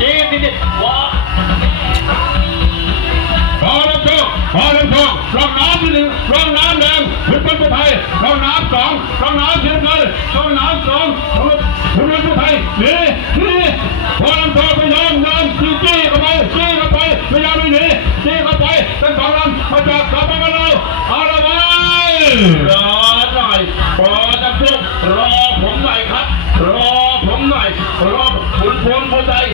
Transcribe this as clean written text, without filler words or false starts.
จีว้าพอแล้วโชคพอแล้วโชครองน้ำที่หนึ่งรองน้ำแดงคุณเป็นผู้ไทยรองน้ำสองรองน้ำเชียงรายรองน้ำสองคุณเป็นผู้ไทยนี่พอแล้วโชคพยายามจี้เข้าไปพยายามไม่หนีจี้เข้าไปทั้งสองลำมาจากสปปลาวเอาละไว้รอหน่อยพอจะโชครอผมหน่อยครับรอผมหน่อยรอคุณพลผู้ใจ